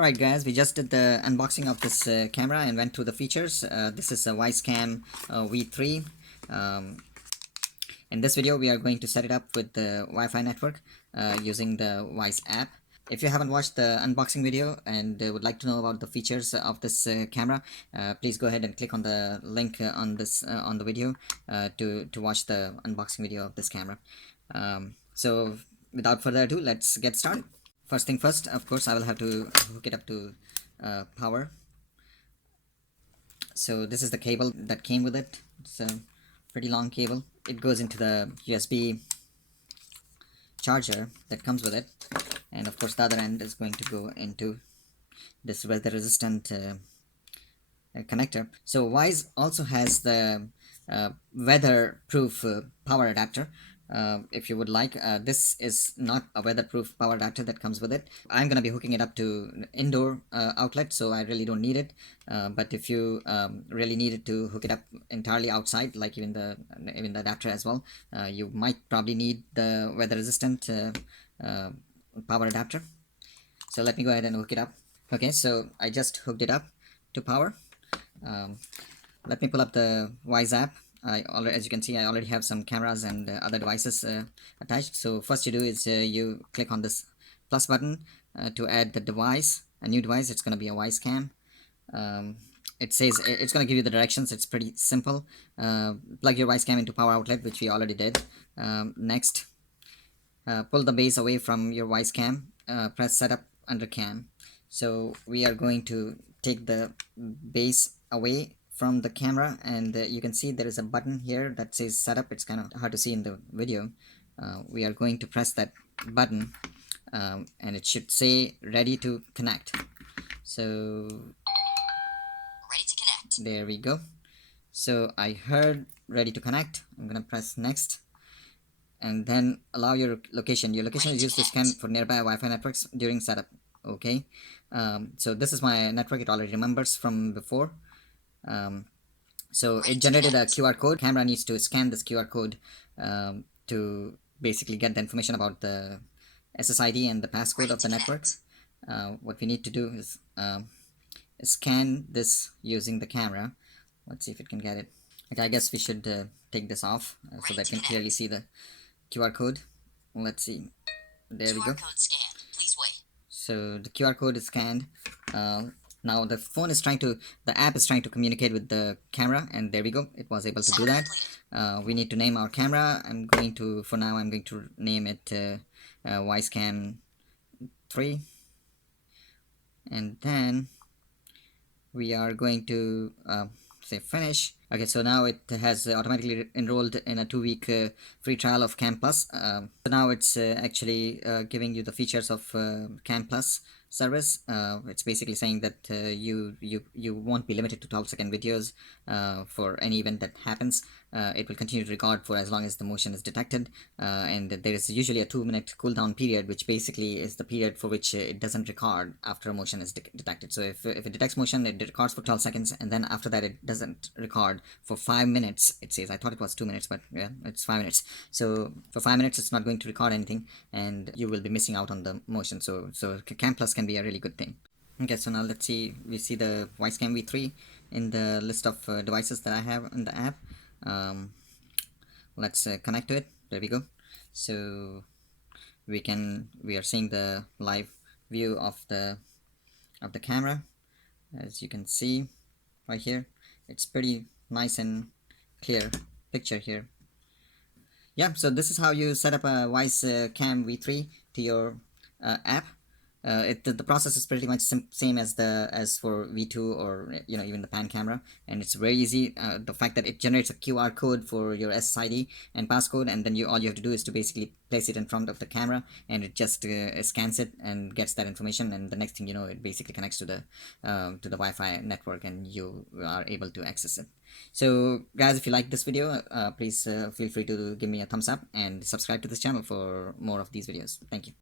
Alright guys, we just did the unboxing of this camera and went through the features. This is a Wyze Cam V3. In this video we are going to set it up with the Wi-Fi network using the Wyze app. If you haven't watched the unboxing video and would like to know about the features of this camera, please go ahead and click on the link on the video to watch the unboxing video of this camera. So without further ado, let's get started. First thing first, of course, I will have to hook it up to power. So this is the cable that came with it. It's a pretty long cable. It goes into the USB charger that comes with it, and of course the other end is going to go into this weather resistant connector. So Wyze also has the weatherproof power adapter. If you would like, this is not a weatherproof power adapter that comes with it. I'm gonna be hooking it up to indoor outlet, so I really don't need it. But if you really needed to hook it up entirely outside, like even the adapter as well, you might probably need the weather resistant power adapter. So let me go ahead and hook it up. Okay, so I just hooked it up to power. Let me pull up the Wyze app. As you can see, I already have some cameras and other devices attached. So first you do is you click on this plus button to add the device, a new device. It's going to be a Wyze Cam. It says it's going to give you the directions. It's pretty simple. Plug your Wyze Cam into power outlet, which we already did. Next, pull the base away from your Wyze Cam. Press setup under cam. So we are going to take the base away from the camera, and you can see there is a button here that says setup. It's kind of hard to see in the video. We are going to press that button and it should say ready to connect. So ready to connect. There we go. So I heard ready to connect. I'm gonna press next and then allow your location. Your location is used to scan for nearby Wi-Fi networks during setup. Okay, so this is my network. It already remembers from before. So it generated a QR code. Camera needs to scan this QR code to basically get the information about the SSID and the passcode of the network. What we need to do is scan this using the camera. Let's see if it can get it. Okay, I guess we should take this off so that you can clearly see the QR code. Let's see. There we go. Please wait. So the QR code is scanned. Now the app is trying to communicate with the camera, and there we go. It was able to do that. We need to name our camera. For now, I'm going to name it Wyze Cam 3. And then we are going to say finish. Okay, so now it has automatically enrolled in a 2-week free trial of Cam Plus. So now it's actually giving you the features of Cam Plus service. It's basically saying that you won't be limited to 12-second videos for any event that happens. It will continue to record for as long as the motion is detected, and there is usually a 2-minute cooldown period, which basically is the period for which it doesn't record after a motion is detected. So if it detects motion, it records for 12 seconds, and then after that it doesn't record for 5 minutes. It says, I thought it was 2 minutes, but yeah, it's 5 minutes. So for 5 minutes it's not going to record anything, and you will be missing out on the motion. So Cam Plus can be a really good thing. Okay, so now let's see. We see the Wyze Cam V3 in the list of devices that I have in the app. Let's connect to it. There we go. So we are seeing the live view of the camera. As you can see right here, it's pretty nice and clear picture here. Yeah, so this is how you set up a Wyze Cam V3 to your app. The process is pretty much same as for V2 or even the pan camera, and it's very easy. The fact that it generates a QR code for your SSID and passcode, and then all you have to do is to basically place it in front of the camera, and it just scans it and gets that information, and the next thing you know, it basically connects to the Wi-Fi network, and you are able to access it. So guys, if you like this video, please feel free to give me a thumbs up and subscribe to this channel for more of these videos. Thank you.